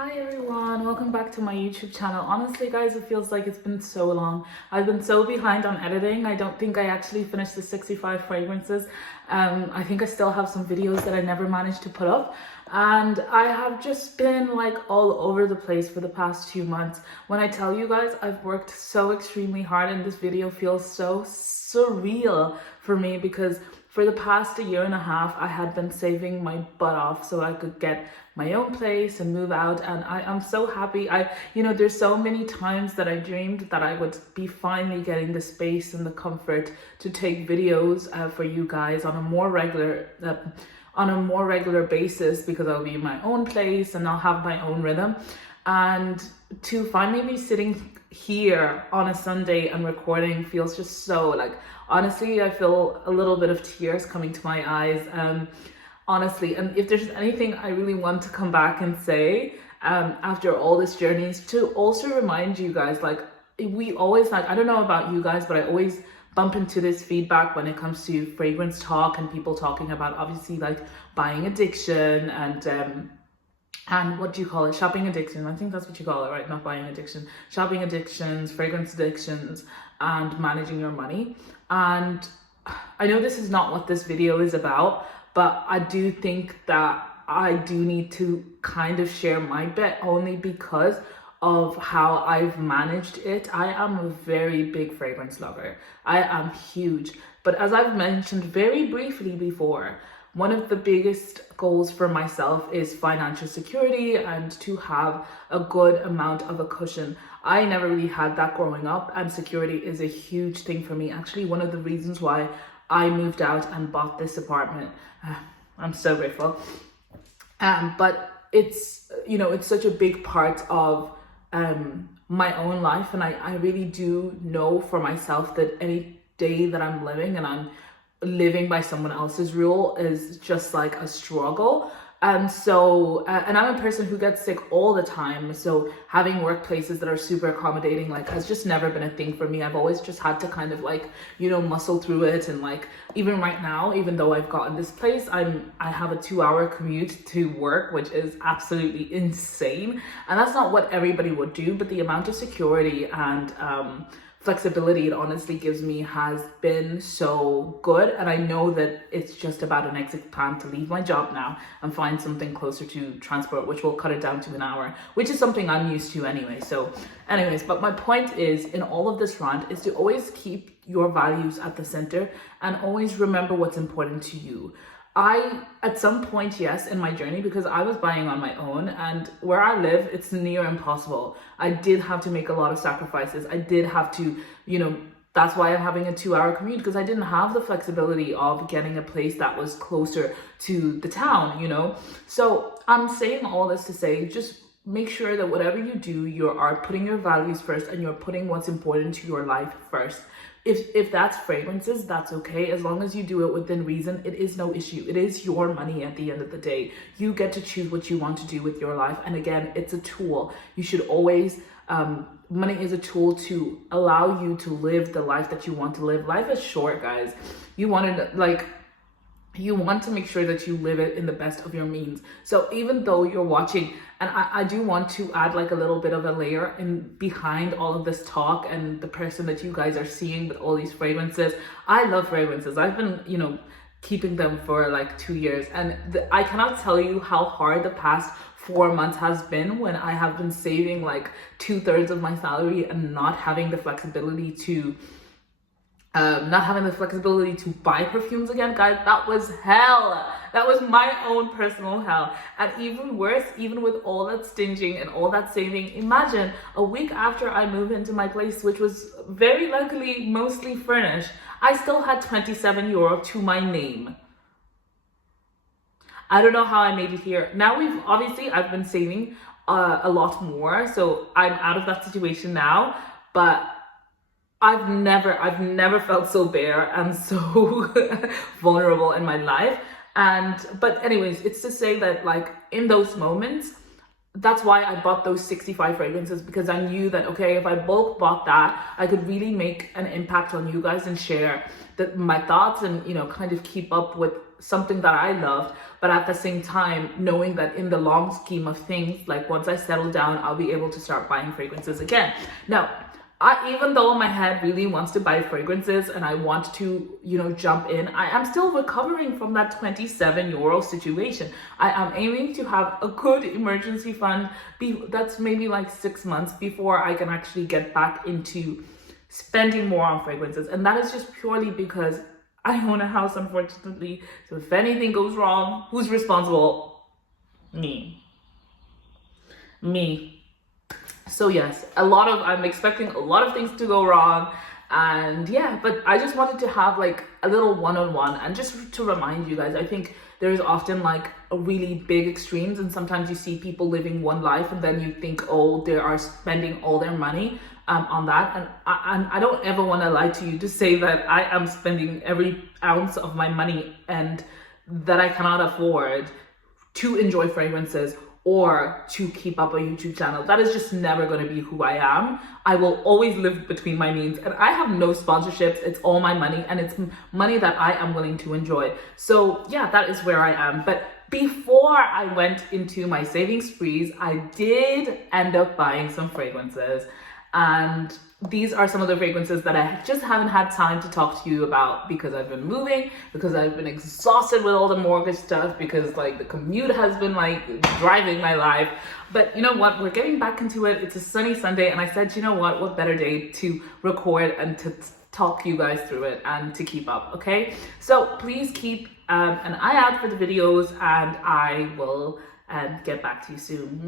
Hi everyone, welcome back to my YouTube channel. Honestly guys, it feels like it's been so long. I've been so behind on editing. I don't think I actually finished the 65 fragrances. I think I still have some videos that I never managed to put up. And I have just been like all over the place for the past 2 months. When I tell you guys, I've worked so extremely hard and this video feels so surreal for me because for the past 1.5 years, I had been saving my butt off so I could get my own place and move out. And I'm so happy. There's so many times that I dreamed that I would be finally getting the space and the comfort to take videos for you guys on a more regular basis because I'll be in my own place and I'll have my own rhythm. And to finally be sitting here on a Sunday and recording feels just so honestly, I feel a little bit of tears coming to my eyes. Honestly, and if there's anything I really want to come back and say after all this journey is to also remind you guys, we always I don't know about you guys, but I always bump into this feedback when it comes to fragrance talk and people talking about obviously buying addiction and what do you call it? Shopping addiction. I think that's what you call it, right? Not buying addiction. Shopping addictions, fragrance addictions, and managing your money. And I know this is not what this video is about, but I do think that I do need to kind of share my bit only because of how I've managed it. I am a very big fragrance lover. I am huge. But as I've mentioned very briefly before, one of the biggest goals for myself is financial security and to have a good amount of a cushion. I never really had that growing up, and security is a huge thing for me. Actually, one of the reasons why I moved out and bought this apartment. I'm so grateful. But it's such a big part of my own life, and I really do know for myself that any day that I'm living and I'm living by someone else's rule is just like a struggle. And so and I'm a person who gets sick all the time, so having workplaces that are super accommodating has just never been a thing for me. I've always just had to kind of muscle through it. And even right now, even though I've gotten this place, I have a 2-hour commute to work, which is absolutely insane, and that's not what everybody would do, but the amount of security and flexibility it honestly gives me has been so good. And I know that it's just about an exit plan to leave my job now and find something closer to transport, which will cut it down to an hour, which is something I'm used to anyway. So anyways, but my point is in all of this rant is to always keep your values at the center and always remember what's important to you. At some point, yes, in my journey, because I was buying on my own, and where I live, it's near impossible. I did have to make a lot of sacrifices. I did have to, that's why I'm having a 2-hour commute, because I didn't have the flexibility of getting a place that was closer to the town, So I'm saying all this to say, just make sure that whatever you do, you are putting your values first and you're putting what's important to your life first. If that's fragrances, that's okay. As long as you do it within reason, it is no issue. It is your money at the end of the day. You get to choose what you want to do with your life. And again, it's a tool. You should always, money is a tool to allow you to live the life that you want to live. Life is short, guys. You want to make sure that you live it in the best of your means. So even though you're watching, and I do want to add a little bit of a layer in behind all of this talk and the person that you guys are seeing with all these fragrances. I love fragrances. I've been, keeping them for 2 years. And I cannot tell you how hard the past 4 months has been when I have been saving 2/3 of my salary and not having the flexibility to buy perfumes again. Guys, that was hell. That was my own personal hell. And even worse, even with all that stinging and all that saving, imagine a week after I moved into my place, which was very luckily mostly furnished, I still had 27 euro to my name. I don't know how I made it here. Now I've been saving a lot more, so I'm out of that situation now, but I've never felt so bare and so vulnerable in my life. But anyways, it's to say that in those moments, that's why I bought those 65 fragrances, because I knew that, okay, if I bulk bought that, I could really make an impact on you guys and share my thoughts and, kind of keep up with something that I loved, but at the same time knowing that in the long scheme of things, like once I settle down, I'll be able to start buying fragrances again. Now, even though my head really wants to buy fragrances and I want to, jump in, I am still recovering from that 27 euro situation. I am aiming to have a good emergency fund. That's maybe like 6 months before I can actually get back into spending more on fragrances. And that is just purely because I own a house, unfortunately. So if anything goes wrong, who's responsible? Me. So yes, I'm expecting a lot of things to go wrong. And yeah, but I just wanted to have like a little one-on-one and just to remind you guys, I think there's often like a really big extremes, and sometimes you see people living one life and then you think, oh, they are spending all their money on that. And I don't ever want to lie to you to say that I am spending every ounce of my money and that I cannot afford to enjoy fragrances or to keep up a YouTube channel. That is just never going to be who I am. I will always live between my means, and I have no sponsorships. It's all my money, and it's money that I am willing to enjoy. So yeah, that is where I am. But before I went into my saving sprees, I did end up buying some fragrances. And these are some of the fragrances that I just haven't had time to talk to you about because I've been moving, because I've been exhausted with all the mortgage stuff, because like the commute has been like driving my life. But you know what? We're getting back into it. It's a sunny Sunday, and I said, you know what better day to record and to talk you guys through it and to keep up, okay? So please keep an eye out for the videos, and I will get back to you soon.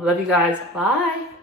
Love you guys. Bye.